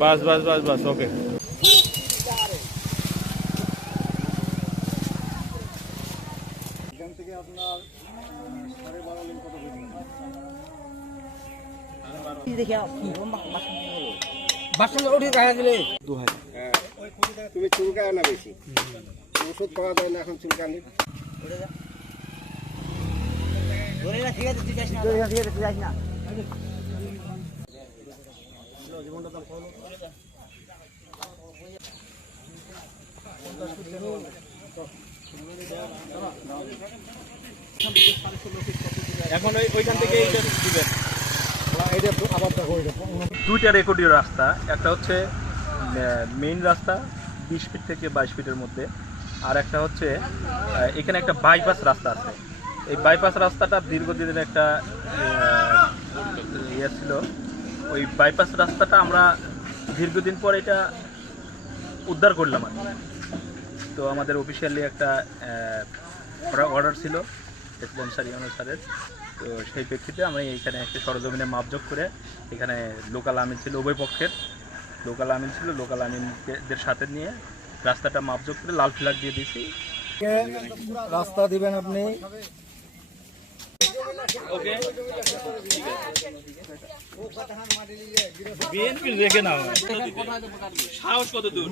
বাস বাস বাস বাস ওকে। এখান থেকে আপনার 12.5 লিং কত তুমি চুলকায় না বেশি, ওষুধ পাওয়া যায় না এখন চুলকানি। এখন ওইখান থেকে এইটা দিবেন। দুইটা রেকর্ডীয় রাস্তা, একটা হচ্ছে মেইন রাস্তা 20 ফিট থেকে 22 ফিটের মধ্যে, আর একটা হচ্ছে এখানে একটা বাইপাস রাস্তা আছে। এই বাইপাস রাস্তাটা দীর্ঘদিনের একটা ইয়ে ছিল। ওই বাইপাস রাস্তাটা আমরা দীর্ঘদিন পর এটা উদ্ধার করলাম আর কি। তো আমাদের অফিসিয়ালি একটা অর্ডার ছিল প্রেসিডেন্ট স্যার ইউনূস স্যারের। তো সেই প্রেক্ষিতে আমরা এইখানে একটা সরজমিনে মাপজোক করে এখানে লোকাল আমিন ছিল, উভয় পক্ষের লোকাল আমিন ছিল, লোকাল আমিনদের সাথে নিয়ে রাস্তাটা মাপজোক করে লাল ফ্ল্যাগ দিয়ে দিয়েছি। রাস্তা দিবেন আপনি। ওকে, বিএনপি রেখে নাও, সাহস কত দূর।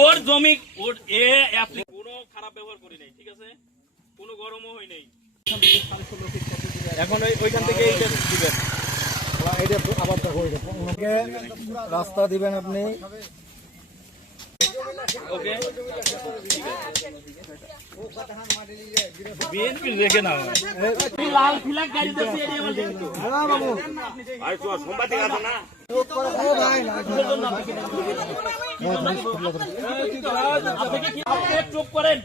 ওর জমি ওর আপনি কোনো খারাপ ব্যবহার করি নাই, ঠিক আছে, কোনো গরমও হয় নাই। এখন ওইখান থেকে এইটা দিবেন। রাস্তা দিবেন আপনি। ওকে, বিএনপি রেখে নাও, লাল ফ্ল্যাগ গাড়ি দিয়েছে এরিয়া বলতে কিন্তু। হ্যাঁ বাবু, ভাই তো সোমবার থেকে আসো না। আপনি চুপ করেন,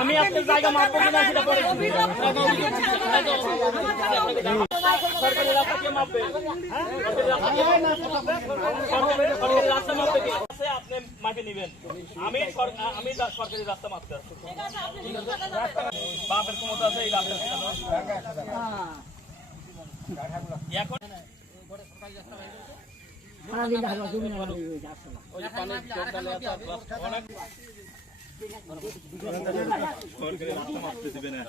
আমি আপনার জায়গা মাপবো কিনা সেটা পরে। সরকারি রাস্তা কে মাপবে? সরকারি রাস্তা মাপবে কে? আপনি মাপে নেবেন, আমি সরকারি রাস্তা মাপতে আসছি। বাপের ক্ষমতা আছে এই রাস্তা এখন সরকারি রাস্তা মাপতে দিবে না।